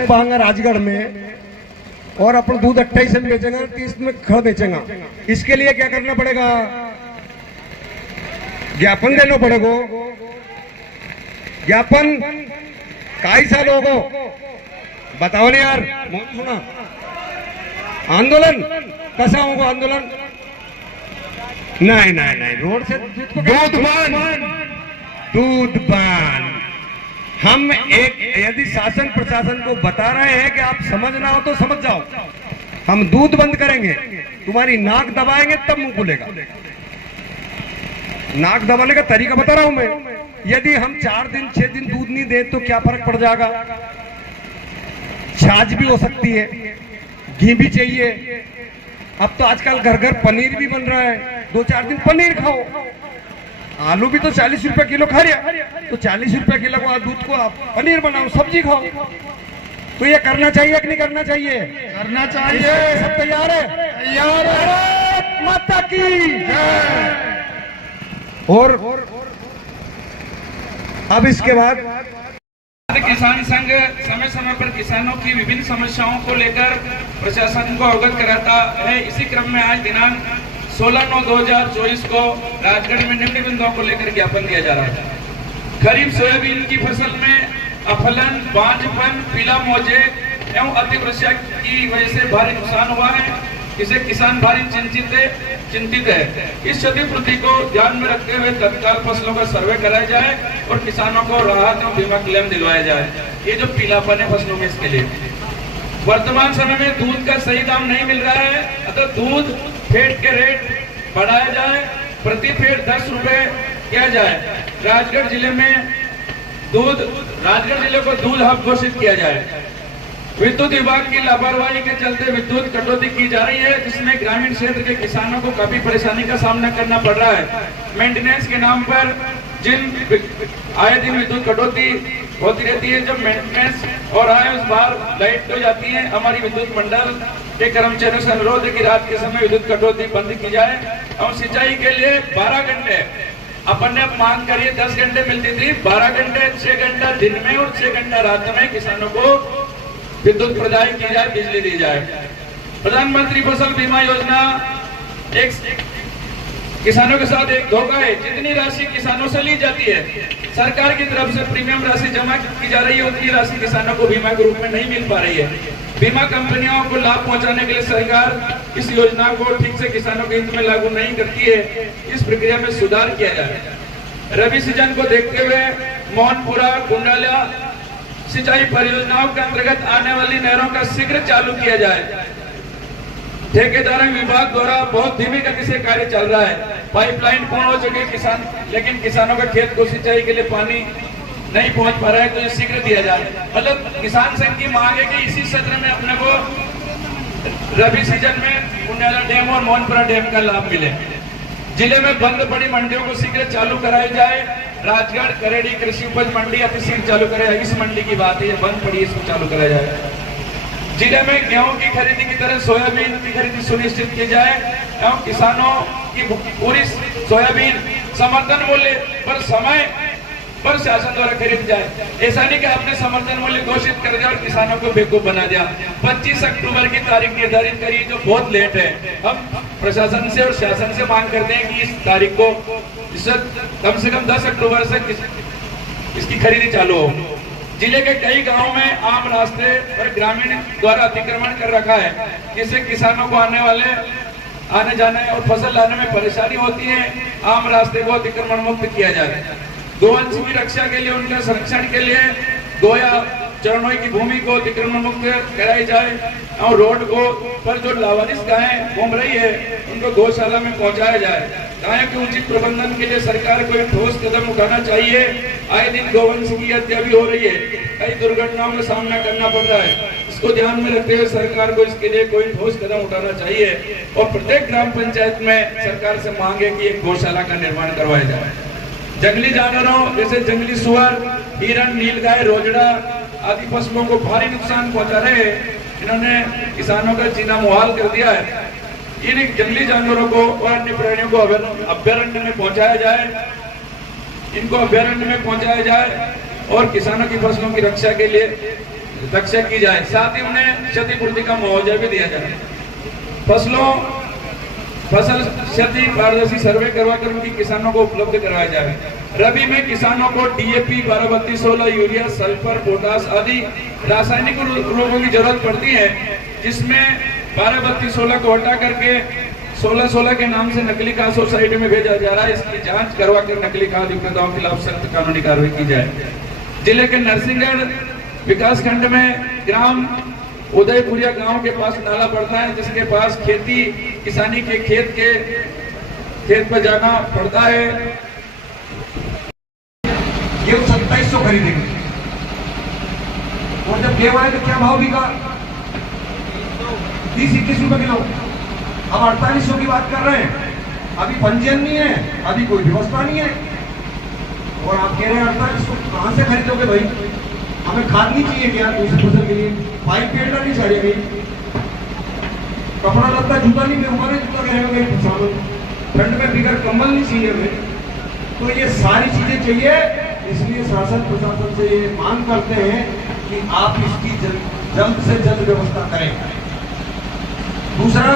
दूध पाएंगे राजगढ़ में और अपन दूध 28 में बेचेंगे, 30 में खड़ बेचेंगे। इसके लिए क्या करना पड़ेगा? ज्ञापन देना पड़ेगा। ज्ञापन कई साल होगा बताओ नहीं यार, सुना आंदोलन कसा होगा? आंदोलन नहीं नहीं नहीं, रोड से दूध बंद। हम एक यदि शासन प्रशासन को बता रहे हैं कि आप समझना हो तो समझ जाओ, हम दूध बंद करेंगे, तुम्हारी नाक दबाएंगे तब मुंह खुलेगा। नाक दबाने का तरीका बता रहा हूं मैं। यदि हम 4 दिन 6 दिन दूध नहीं दे तो क्या फर्क पड़ जाएगा? छाछ भी हो सकती है, घी भी चाहिए। अब तो आजकल घर घर पनीर भी बन रहा है, 2-4 दिन पनीर खाओ। आलू भी तो 40 रुपए किलो खा रहा, तो 40 रुपए किलो को दूध को आप पनीर बनाओ, सब्जी खाओ। तो ये करना चाहिए कि नहीं करना चाहिए? करना चाहिए। सब तैयार है? तैयार है। माता की और अब इसके बाद किसान संघ समय समय पर किसानों की विभिन्न समस्याओं को लेकर प्रशासन को अवगत कराता है। इसी क्रम में आज दिनांक 16/9/2024 को राजगढ़ में निम्न बिंदुओं को लेकर ज्ञापन दिया जा रहा है। खरीफ सोयाबीन की फसल में अफलन, बांझपन, पीला मोजे एवं अतिवृष्टि की वजह से भारी नुकसान हुआ है। इसे किसान भारी चिंतित है। इस क्षतिपूर्ति को ध्यान में रखते हुए तत्काल फसलों का सर्वे कराया जाए और किसानों को राहत एवं बीमा क्लेम दिलवाया जाए। ये जो पीलापन है फसलों में, इसके लिए वर्तमान समय में दूध का सही दाम नहीं मिल रहा है, अतः दूध फेड के रेट बढ़ाया जाए, प्रति फेड 10 रुपए किया जाए। राजगढ़ जिले को दूध हब घोषित किया जाए। विद्युत विभाग की लापरवाही के चलते विद्युत कटौती की जा रही है, जिसमें ग्रामीण क्षेत्र के किसानों को काफी परेशानी का सामना करना पड़ रहा है। मेंटेनेंस के नाम पर आए दिन विद्युत कटौती होती रहती है। जब मेंटेनेंस और आए उस बार लाइट हो जाती है। हमारी विद्युत मंडल के कर्मचारियों से अनुरोध है कि रात के समय विद्युत कटौती बंद की जाए और सिंचाई के लिए 12 घंटे अपन ने मांग करिए, 10 घंटे मिलती थी, 12 घंटे, 6 घंटा दिन में और 6 घंटा रात में किसानों को विद्युत प्रदान की जाए, बिजली दी जाए। प्रधानमंत्री फसल बीमा योजना एक किसानों के साथ एक धोखा है। जितनी राशि किसानों से ली जाती है, सरकार की तरफ से प्रीमियम राशि जमा की जा रही है, उतनी राशि किसानों को बीमा के रूप में नहीं मिल पा रही है। बीमा कंपनियों को लाभ पहुंचाने के लिए सरकार इस योजना को ठीक से किसानों के हित में लागू नहीं करती है। इस प्रक्रिया में सुधार किया जाए। रबी सीजन को देखते हुए मोहनपुरा, कुंडाला सिंचाई परियोजनाओं के अंतर्गत आने वाली नहरों का शीघ्र चालू किया जाए। ठेकेदार विभाग द्वारा बहुत धीमी गति से कार्य चल रहा है। पाइपलाइन पूर्ण हो चुकी है लेकिन किसानों का खेत को सिंचाई के लिए पानी नहीं पहुंच पा रहा है, तो ये शीघ्र दिया जाए। मतलब किसान संघ की मांग है कि इसी सत्र में अपने को रबी सीजन में कुंडाला डैम और मोहनपुरा डैम का लाभ मिले। जिले में बंद पड़ी मंडियों को शीघ्र चालू कराया जाए। राजगढ़ करेड़ी कृषि उपज मंडी अतिशीघ्र चालू कराया। इस मंडी की बात है, ये बंद पड़ी, इसको चालू कराया जाए। जिले में गेहूं की खरीदी की तरह सोयाबीन की खरीदी सुनिश्चित की जाए एवं किसानों की पूरी सोयाबीन समर्थन मूल्य पर समय पर शासन द्वारा खरीद जाए। ऐसा नहीं कि आपने समर्थन मूल्य घोषित कर दिया और किसानों को बेवकूफ बना दिया। 25 अक्टूबर की तारीख निर्धारित करी, जो बहुत लेट है। हम प्रशासन से और शासन से मांग करते हैं कि इस तारीख को कम से कम 10 अक्टूबर से इसकी खरीदी चालू हो। जिले के कई गांवों में आम रास्ते पर ग्रामीण द्वारा अतिक्रमण कर रखा है, जिससे किसानों को आने जाने और फसल लाने में परेशानी होती है। आम रास्ते को अतिक्रमण मुक्त किया जाए। गोवंश की रक्षा के लिए, उनके संरक्षण के लिए गोया चरणों की भूमि को अतिक्रमण मुक्त कराई जाए और रोड को पर जो लावारिस गायें घूम रही है उनको गौशाला में पहुंचाया जाए। गायों के उचित प्रबंधन के लिए सरकार को एक ठोस कदम उठाना चाहिए। आए दिन गोवंश की हत्या भी हो रही है, कई दुर्घटनाओं का सामना करना पड़ रहा है। इसको ध्यान में रखते हुए सरकार को इसके लिए कोई ठोस कदम उठाना चाहिए और प्रत्येक ग्राम पंचायत में सरकार से मांग है कि एक गौशाला का निर्माण करवाया जाए। जंगली जानवरों जैसे जंगली सुअर, हिरण, नीलगाय, रोजड़ा आदि फसलों को भारी नुकसान पहुंचा रहे हैं। इन्होंने किसानों का जीना मुहाल कर दिया है। इन जंगली जानवरों को और अन्य प्राणियों को अभ्यारण्य में पहुंचाया जाए, इनको अभ्यारण्य में पहुंचाया जाए और किसानों की फसलों की रक्षा के लिए रक्षा की जाए, साथ ही उन्हें क्षतिपूर्ति का मुआवजा भी दिया जाए। फसल क्षति पारदर्शी सर्वे करवाकर उनकी किसानों को उपलब्ध करवाया जाए। रबी में किसानों को डीएपी 12-32-16 यूरिया सल्फर पोटास आदि रासायनिक उर्वरकों की जरूरत पड़ती है, जिसमें 12-32-16 को हटा करके 16-16 के नाम से नकली खाद सोसाइटी में भेजा जा रहा है। इसकी जांच करवाकर नकली खाद विक्रेताओं के खिलाफ सख्त कानूनी कार्रवाई की जाए। जिले के नरसिंहगढ़ विकास खंड में ग्राम उदयपुरिया गांव के पास नाला पड़ता है, जिसके पास खेती किसानी के खेत पर जाना पड़ता है। गेहूं 2700 खरीदेंगे और जब गेहूं आए तो क्या भाव बिका? 30-21 रुपए किलो। अब 4800 की बात कर रहे हैं। अभी पंजीयन नहीं है, अभी कोई व्यवस्था नहीं है और आप कह रहे हैं 4800 कहां से खरीदोगे भाई? हमें खाद नहीं चाहिए क्या दूसरी फसल के लिए? पाइप पेड़ नहीं चाहिए, कपड़ा लगता जूता नहीं, हमारे जूता कह रहे ठंड में बिगड़ कंबल नहीं चाहिए हमें। तो ये सारी चीजें चाहिए, इसलिए शासन प्रशासन से ये मांग करते हैं कि आप इसकी जल्द से जल्द व्यवस्था करें। दूसरा